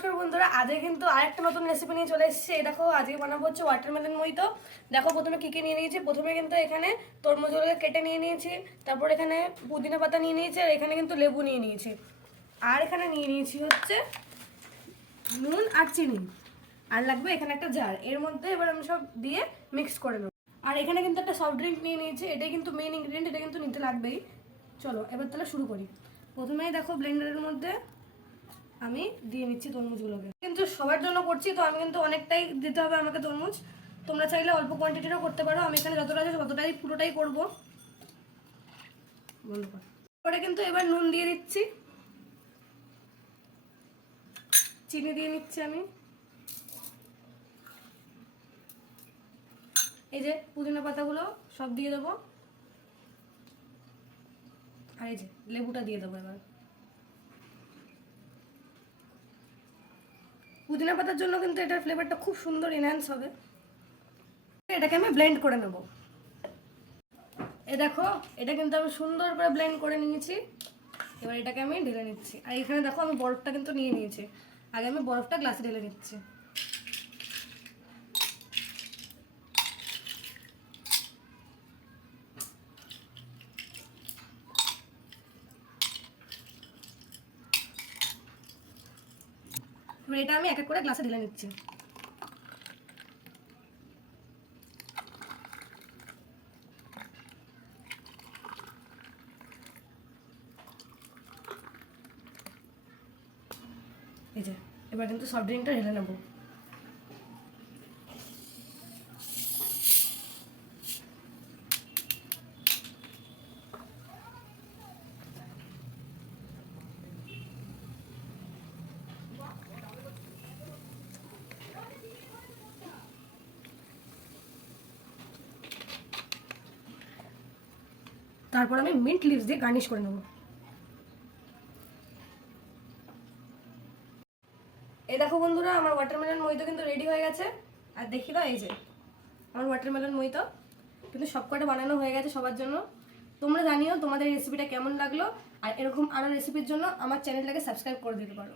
নমস্কার বন্ধুরা, আজকে কিন্তু আরেকটা নতুন রেসিপি নিয়ে চলে এসেছি। এই দেখো, আজকে বানাবো হচ্ছে ওয়াটারমেলন মইতো। দেখো প্রথমে কি কি নিয়ে নিয়েছি। প্রথমে কিন্তু এখানে তরমুজগুলোকে কেটে নিয়ে নিয়েছি, তারপর এখানে পুদিনা পাতা নিয়ে নিয়েছি, আর এখানে কিন্তু লেবু নিয়ে নিয়েছি, আর এখানে নিয়ে নিয়েছি হচ্ছে নুন আর চিনি, আর লাগবে এখানে একটা জার। এর মধ্যে এবার আমি সব দিয়ে মিক্স করে নেবো। আর এখানে কিন্তু একটা সফট ড্রিঙ্ক নিয়ে নিয়েছি, এটাই কিন্তু মেন ইনগ্রিডিয়েন্ট, এটা কিন্তু নিতে লাগবেই। চলো এবার তাহলে শুরু করি। প্রথমেই দেখো ব্লেন্ডারের মধ্যে আমি দিয়ে নিচ্ছি তরমুজগুলোকে। কিন্তু সবার জন্য করছি, তো আমি কিন্তু অনেকটাই দিতে হবে আমাকে তরমুজ। তোমরা চাইলে অল্প কোয়ান্টিটিরও করতে পারো, আমি এখানে যতটা আছে ততটাই পুরোটাই করবো। বন্ধ কর। পরে কিন্তু এবার নুন দিয়ে দিচ্ছি, চিনি দিয়ে নিচ্ছি আমি, এই যে পুদিনা পাতাগুলো সব দিয়ে দেবো, আর এই যে লেবুটা দিয়ে দেবো। এবার পুদিনা পাতার জন্য কিন্তু এটার ফ্লেভারটা খুব সুন্দর এনহ্যান্স হবে। এটাকে আমি ব্লেন্ড করে নেব। এ দেখো, এটা কিন্তু আমি সুন্দর করে ব্লেন্ড করে নিয়েছি। এবার এটাকে আমি ঢেলে নিচ্ছি। আর এখানে দেখো আমি বরফটা কিন্তু নিয়ে নিয়েছি, আগে আমি বরফটা গ্লাসে ঢেলে নিচ্ছি। এবার এটা আমি এক এক করে গ্লাসে ঢেলে নিচ্ছি। এই যে এবার কিন্তু সফট ড্রিঙ্কটা ঢেলে নেবো। তারপর আমি মিন্ট লিভস দিয়ে গার্নিশ করে নেবো। এই দেখো বন্ধুরা, আমার ওয়াটারমেলন মইতো কিন্তু রেডি হয়ে গেছে। আর দেখি দাও, এই যে আমার ওয়াটারমেলন মইতো কিন্তু সবকটা বানানো হয়ে গেছে সবার জন্য। তোমরা জানিও তোমাদের রেসিপিটা কেমন লাগলো, আর এরকম আরও রেসিপির জন্য আমার চ্যানেলটাকে সাবস্ক্রাইব করে দিতে পারো।